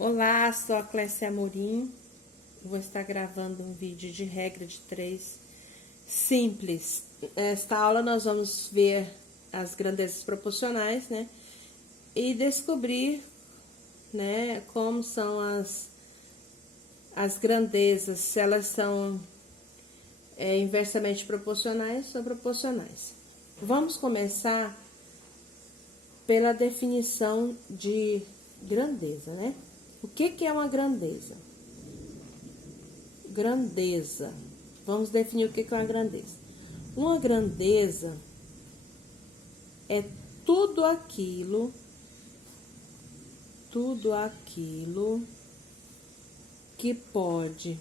Olá, sou a Clécia Amorim. Vou estar gravando um vídeo de regra de 3 simples. Nesta aula nós vamos ver as grandezas proporcionais, né? E descobrir, né, como são as grandezas, se elas são inversamente proporcionais ou proporcionais. Vamos começar pela definição de grandeza, né? O que é uma grandeza? Grandeza. Vamos definir o que é uma grandeza. Uma grandeza é tudo aquilo que pode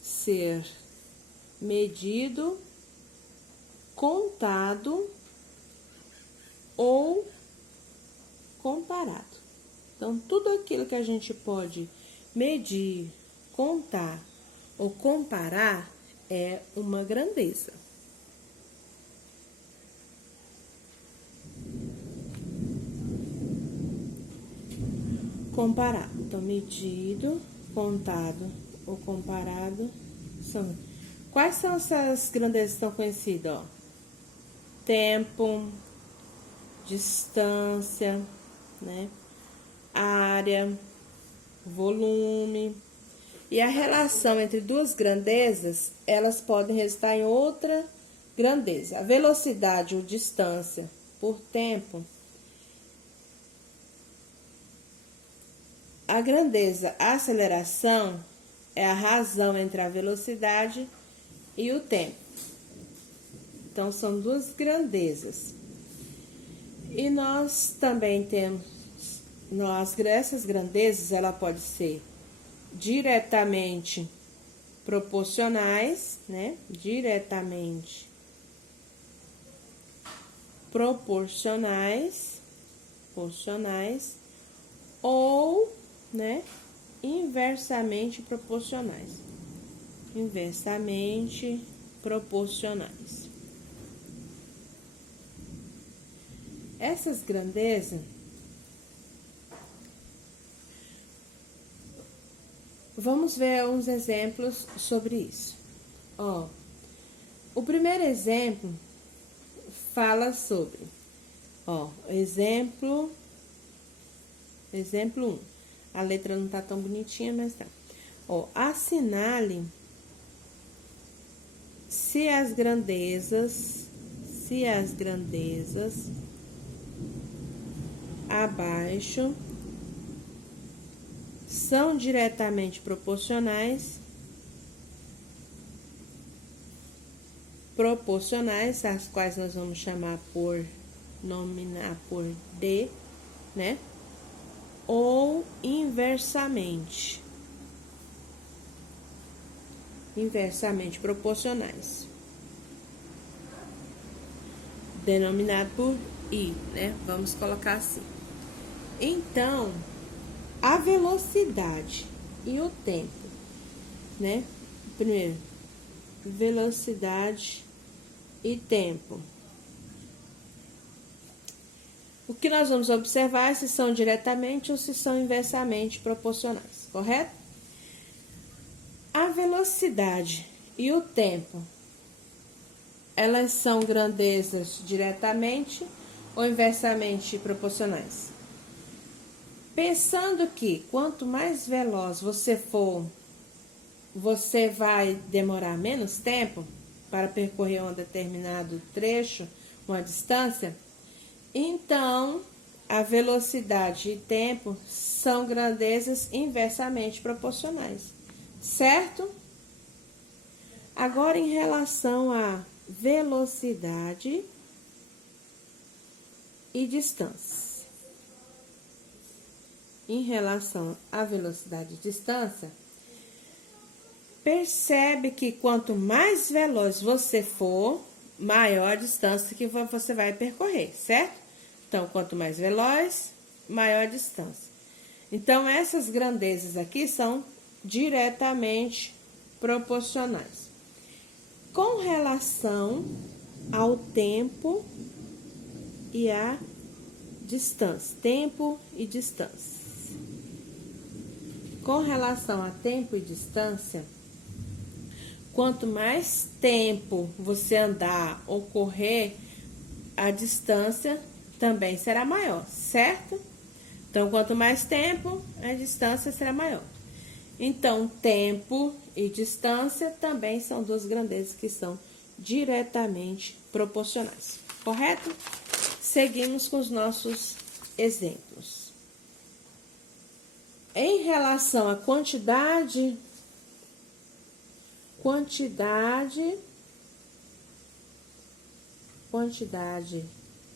ser medido, contado ou comparado. Então, tudo aquilo que a gente pode medir, contar ou comparar é uma grandeza. Comparado. Então, medido, contado ou comparado são... Quais são essas grandezas que estão conhecidas? Ó? Tempo, distância, né? Área, volume. E a relação entre duas grandezas, elas podem resultar em outra grandeza. A velocidade ou distância por tempo. A grandeza, a aceleração, é a razão entre a velocidade e o tempo. Então, são duas grandezas. E nós também temos, essas grandezas, ela pode ser diretamente proporcionais, né? Diretamente proporcionais, ou, né, inversamente proporcionais. Inversamente proporcionais. Essas grandezas, vamos ver uns exemplos sobre isso. Ó, o primeiro exemplo fala sobre, ó, exemplo 1. A letra não tá tão bonitinha, mas tá. Ó, assinale se as grandezas abaixo são diretamente proporcionais, as quais nós vamos nominar por D, né? Ou inversamente proporcionais, denominado por I, né? Vamos colocar assim. Então, a velocidade e o tempo, né? Primeiro, velocidade e tempo. O que nós vamos observar é se são diretamente ou se são inversamente proporcionais, correto? A velocidade e o tempo, elas são grandezas diretamente ou inversamente proporcionais? Pensando que quanto mais veloz você for, você vai demorar menos tempo para percorrer um determinado trecho, uma distância. Então, a velocidade e tempo são grandezas inversamente proporcionais, certo? Agora, em relação a velocidade e distância. Em relação à velocidade e distância, percebe que quanto mais veloz você for, maior a distância que você vai percorrer, certo? Então, quanto mais veloz, maior a distância. Então, essas grandezas aqui são diretamente proporcionais. Com relação ao tempo e à distância. Tempo e distância. Com relação a tempo e distância, quanto mais tempo você andar ou correr, a distância também será maior, certo? Então, quanto mais tempo, a distância será maior. Então, tempo e distância também são duas grandezas que são diretamente proporcionais, correto? Seguimos com os nossos exemplos. Em relação à quantidade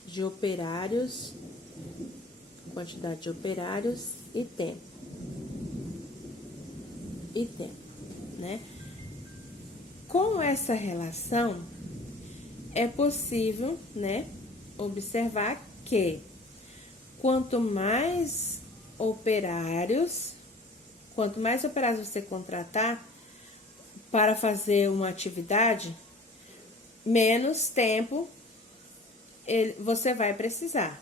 de operários e tempo, né? Com essa relação, é possível, né, observar que quanto mais operários você contratar para fazer uma atividade, menos tempo você vai precisar,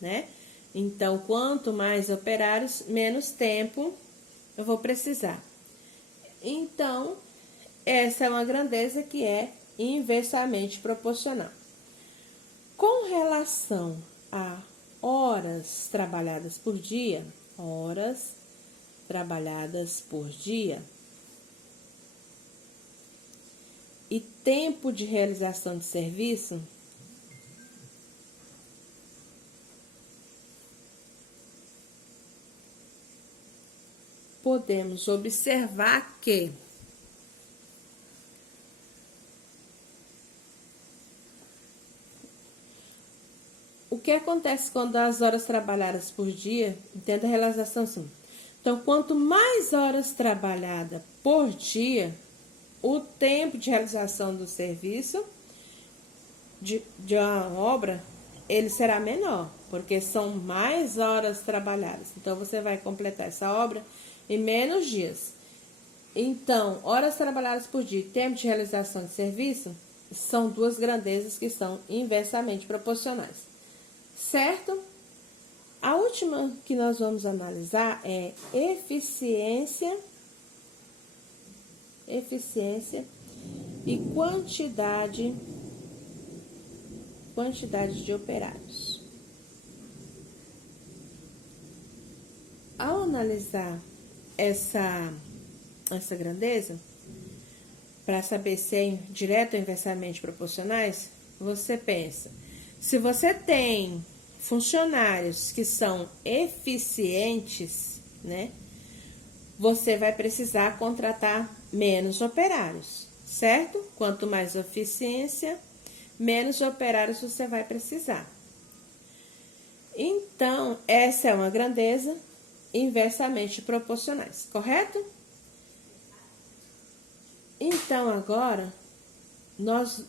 né? Então, quanto mais operários, menos tempo eu vou precisar. Então, essa é uma grandeza que é inversamente proporcional. Com relação a horas trabalhadas por dia, e tempo de realização de serviço, podemos observar que o que acontece quando as horas trabalhadas por dia, entenda a realização assim. Então, quanto mais horas trabalhadas por dia, o tempo de realização do serviço de uma obra, ele será menor, porque são mais horas trabalhadas. Então, você vai completar essa obra em menos dias. Então, horas trabalhadas por dia e tempo de realização de serviço são duas grandezas que são inversamente proporcionais. Certo? A última que nós vamos analisar é eficiência e quantidade de operários. Ao analisar essa grandeza, para saber se é direto ou inversamente proporcionais, você pensa, se você tem funcionários que são eficientes, né, você vai precisar contratar menos operários, certo? Quanto mais eficiência, menos operários você vai precisar. Então, essa é uma grandeza inversamente proporcionais, correto? Então, agora, nós